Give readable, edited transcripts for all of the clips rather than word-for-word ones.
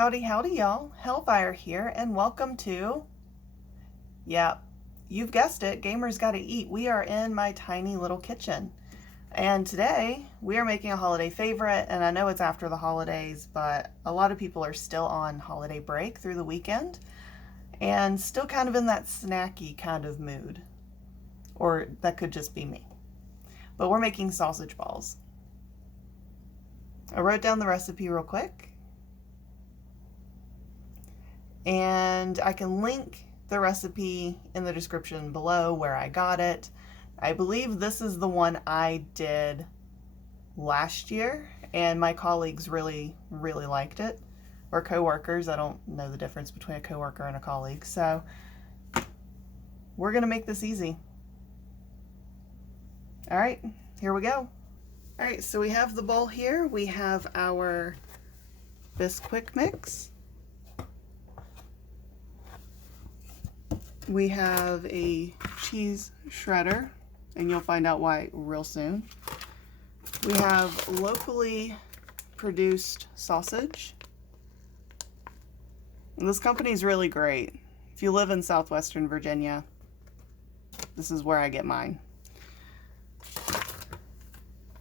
Howdy, howdy, y'all. Hellfire here, and welcome to, yeah, you've guessed it, Gamers Gotta Eat. We are in my tiny little kitchen. And today, we are making a holiday favorite, and I know it's after the holidays, but a lot of people are still on holiday break through the weekend, and still kind of in that snacky kind of mood. Or that could just be me. But we're making sausage balls. I wrote down the recipe real quick. And I can link the recipe in the description below where I got it. I believe this is the one I did last year, and my colleagues really liked it. Or coworkers. I don't know the difference between a coworker and a colleague. So we're gonna make this easy. All right, here we go. All right, so we have the bowl here. We have our bisquick mix. We have a cheese shredder, and you'll find out why real soon. We have locally produced sausage. And this company is really great. If you live in southwestern Virginia, this is where I get mine.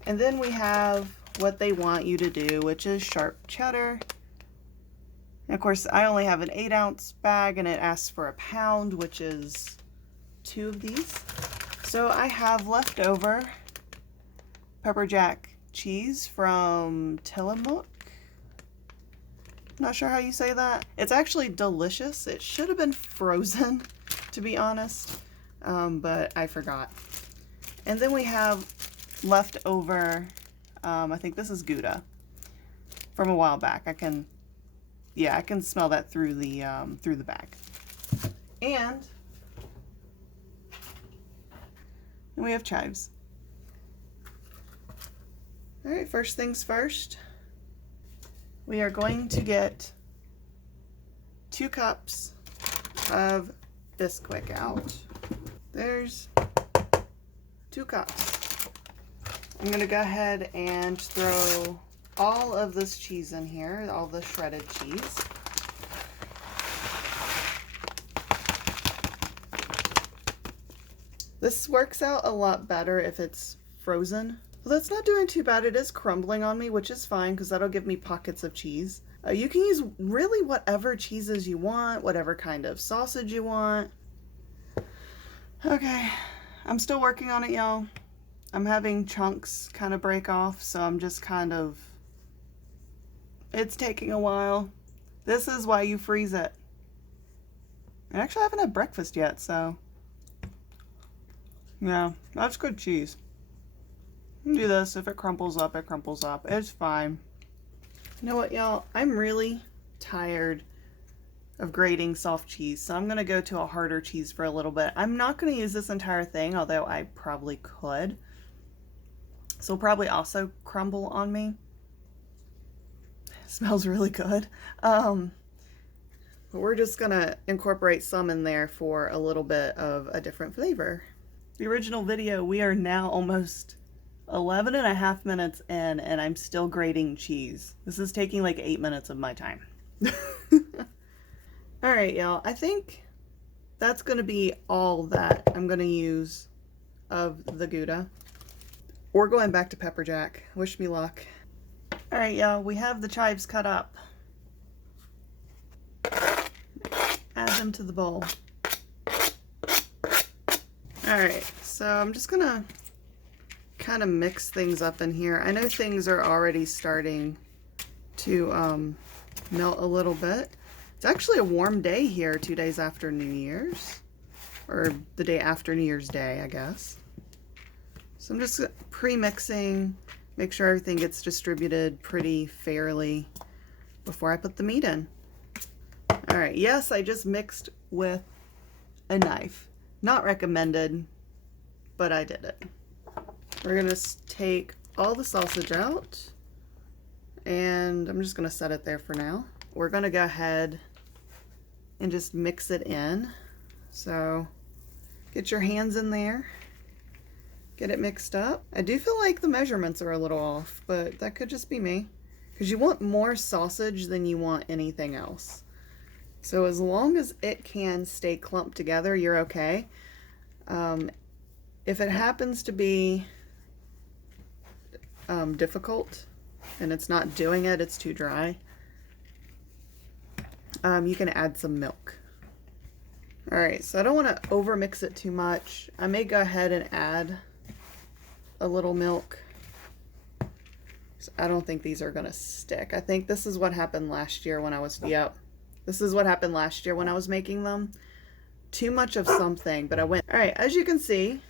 And then we have what they want you to do, which is sharp cheddar. And of course, I only have an 8-ounce bag, and it asks for a pound, which is 2 of these. So I have leftover pepper jack cheese from Tillamook. Not sure how you say that. It's actually delicious. It should have been frozen, to be honest, but I forgot. And then we have leftover, I think this is Gouda from a while back. I can smell that through the bag. And we have chives. All right, first things first. We are going to get 2 cups of bisquick out. There's 2 cups. I'm gonna go ahead and throw all of this cheese in here, all the shredded cheese. This works out a lot better if it's frozen. Well, that's not doing too bad. It is crumbling on me, which is fine because that'll give me pockets of cheese. You can use really whatever cheeses you want, whatever kind of sausage you want. Okay, I'm still working on it, y'all. I'm having chunks kind of break off, so I'm just kind of, it's taking a while. This is why you freeze it. And actually I haven't had breakfast yet, so yeah, that's good cheese. Do this. If it crumples up, it crumples up. It's fine. You know what, y'all? I'm really tired of grating soft cheese, so I'm gonna go to a harder cheese for a little bit. I'm not gonna use this entire thing, although I probably could. So it'll probably also crumble on me. It smells really good. But we're just gonna incorporate some in there for a little bit of a different flavor. The original video, we are now almost 11.5 minutes in, and I'm still grating cheese. This is taking like 8 minutes of my time. All right, y'all. I think that's gonna be all that I'm gonna use of the Gouda. We're going back to pepper jack. Wish me luck. All right, y'all. We have the chives cut up. Add them to the bowl. All right, so I'm just gonna kind of mix things up in here. I know things are already starting to melt a little bit. It's actually a warm day here 2 days after New Year's, or the day after New Year's Day, I guess. So I'm just pre-mixing, make sure everything gets distributed pretty fairly before I put the meat in. All right, yes, I just mixed with a knife. Not recommended, but I did it. We're gonna take all the sausage out, and I'm just gonna set it there for now. We're gonna go ahead and just mix it in. So get your hands in there, get it mixed up. I do feel like the measurements are a little off, but that could just be me. because you want more sausage than you want anything else. So as long as it can stay clumped together, you're okay. If it happens to be difficult and it's not doing it, it's too dry, you can add some milk. Alright, so I don't want to over mix it too much. I may go ahead and add a little milk. So I don't think these are going to stick. I think this is what happened last year when I was, this is what happened last year when I was making them. Too much of something, but I went, alright, as you can see,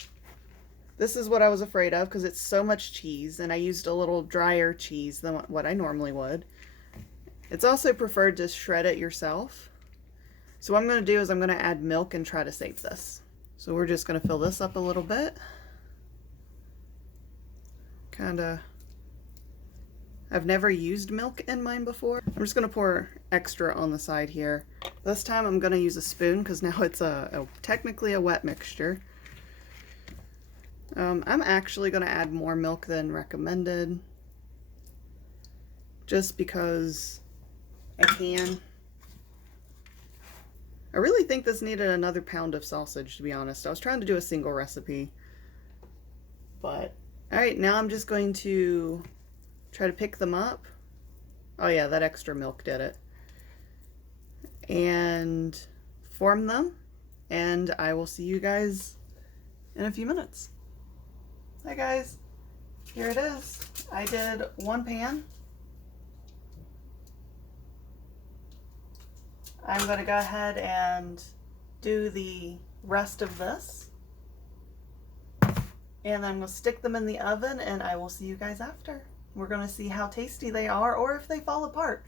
this is what I was afraid of because it's so much cheese, and I used a little drier cheese than what I normally would. It's also preferred to shred it yourself. So what I'm going to do is I'm going to add milk and try to save this. So we're just going to fill this up a little bit. I've never used milk in mine before. I'm just going to pour extra on the side here. This time I'm going to use a spoon because now it's technically a wet mixture. I'm actually going to add more milk than recommended, just because I can. I really think this needed another pound of sausage, to be honest. I was trying to do a single recipe, but alright, now I'm just going to try to pick them up. Oh yeah, that extra milk did it. And form them, and I will see you guys in a few minutes. Hi guys, here it is. I did one pan. I'm going to go ahead and do the rest of this. And I'm going to stick them in the oven, and I will see you guys after. We're going to see how tasty they are, or if they fall apart.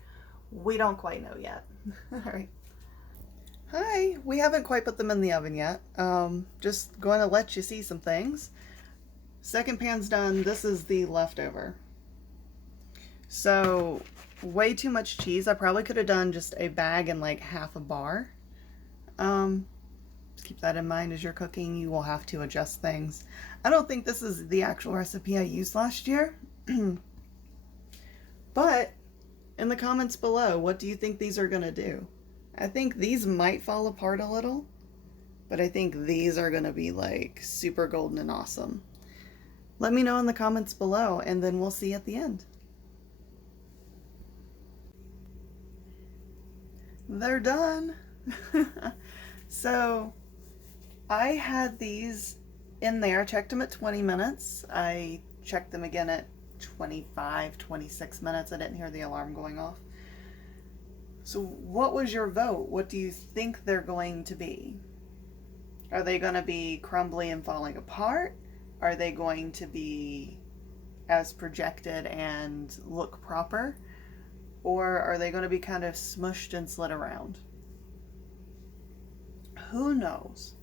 We don't quite know yet. Alright. Hi, we haven't quite put them in the oven yet. Just going to let you see some things. Second pan's done. This is the leftover. So, way too much cheese. I probably could have done just a bag and like half a bar. Just keep that in mind as you're cooking. You will have to adjust things. I don't think this is the actual recipe I used last year. But in the comments below, what do you think these are going to do? I think these might fall apart a little, but I think these are going to be like super golden and awesome. Let me know in the comments below, and then we'll see at the end. They're done. So I had these in there, checked them at 20 minutes. I checked them again at 25, 26 minutes. I didn't hear the alarm going off. So what was your vote? What do you think they're going to be? Are they going to be crumbly and falling apart? Are they going to be as projected and look proper? Or are they going to be kind of smushed and slid around? Who knows?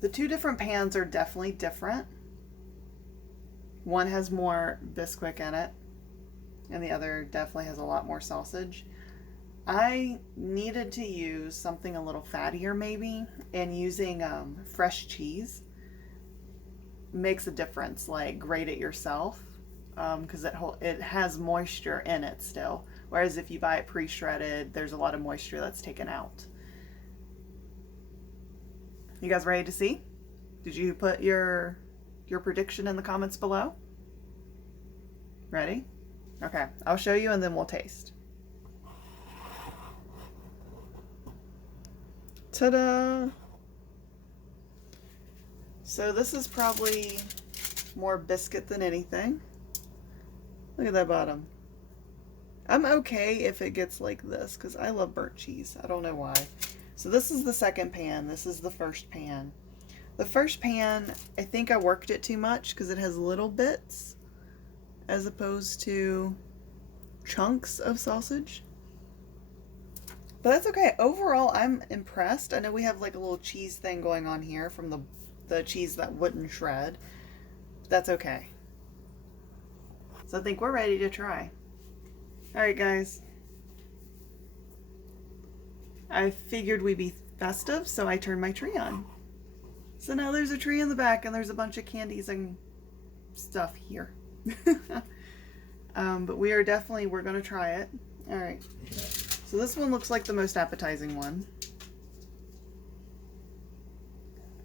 The two different pans are definitely different. One has more bisquick in it, and the other definitely has a lot more sausage. I needed to use something a little fattier maybe, and using fresh cheese makes a difference. Like, grate it yourself, because it has moisture in it still. Whereas if you buy it pre-shredded, there's a lot of moisture that's taken out. You guys ready to see? Did you put your prediction in the comments below? Ready? Okay, I'll show you and then we'll taste. Ta-da! So this is probably more biscuit than anything. Look at that bottom. I'm okay if it gets like this because I love burnt cheese. I don't know why. So this is the second pan. This is the first pan. The first pan, I think I worked it too much because it has little bits as opposed to chunks of sausage. But that's okay. Overall, I'm impressed. I know we have like a little cheese thing going on here from the cheese that wouldn't shred. That's okay. So I think we're ready to try. Alright guys. I figured we'd be festive, so I turned my tree on. So now there's a tree in the back and there's a bunch of candies and stuff here. But we're going to try it. All right. So this one looks like the most appetizing one.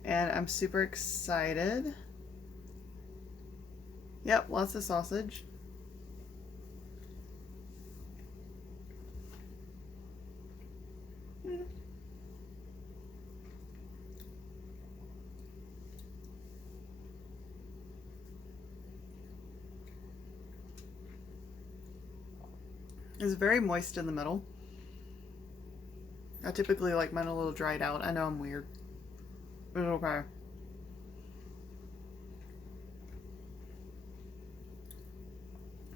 And I'm super excited. Yep, lots of sausage. It's very moist in the middle. I typically like mine a little dried out. I know I'm weird. It's okay.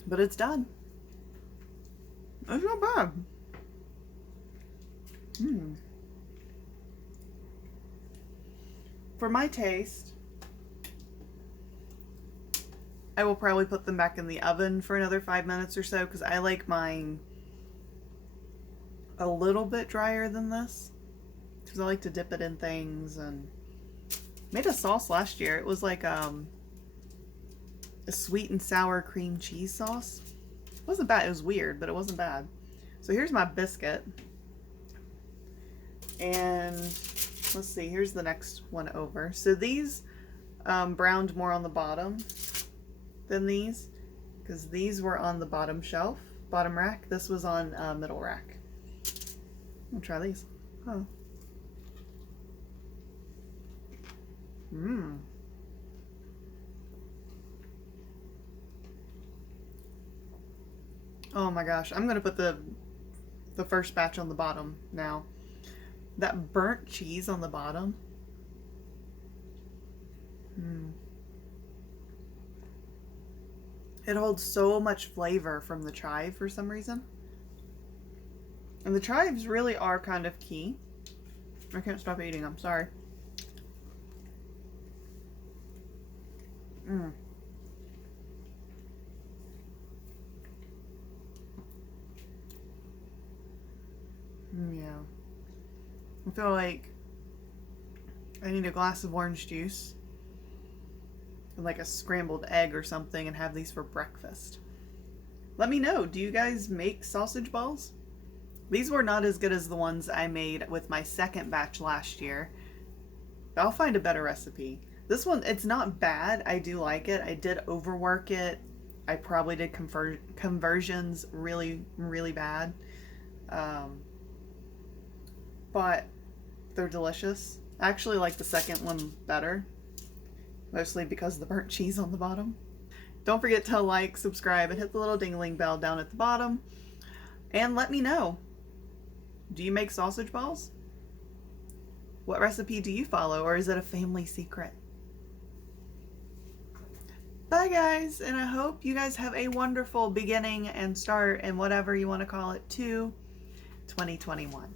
But it's done. It's not bad. For my taste, I will probably put them back in the oven for another 5 minutes or so because I like mine a little bit drier than this because I like to dip it in things. And made a sauce last year. It was like a sweet and sour cream cheese sauce. It wasn't bad. It was weird, but it wasn't bad. So here's my biscuit. And let's see, here's the next one over. So these browned more on the bottom than these because these were on the bottom shelf, bottom rack. This was on middle rack. I'll try these. Huh. Oh my gosh, I'm gonna put the first batch on the bottom now. That burnt cheese on the bottom. It holds so much flavor from the chive for some reason. And the chives really are kind of key. I can't stop eating them, sorry. Yeah. I feel like I need a glass of orange juice and like a scrambled egg or something and have these for breakfast. Let me know, do you guys make sausage balls? These were not as good as the ones I made with my second batch last year. I'll find a better recipe. This one, it's not bad. I do like it. I did overwork it. I probably did conversions really, really bad. But they're delicious. I actually like the second one better, mostly because of the burnt cheese on the bottom. Don't forget to like, subscribe, and hit the little ding-a-ling bell down at the bottom. And let me know, do you make sausage balls? What recipe do you follow, or is it a family secret? Bye guys, and I hope you guys have a wonderful beginning and start and whatever you want to call it to 2021.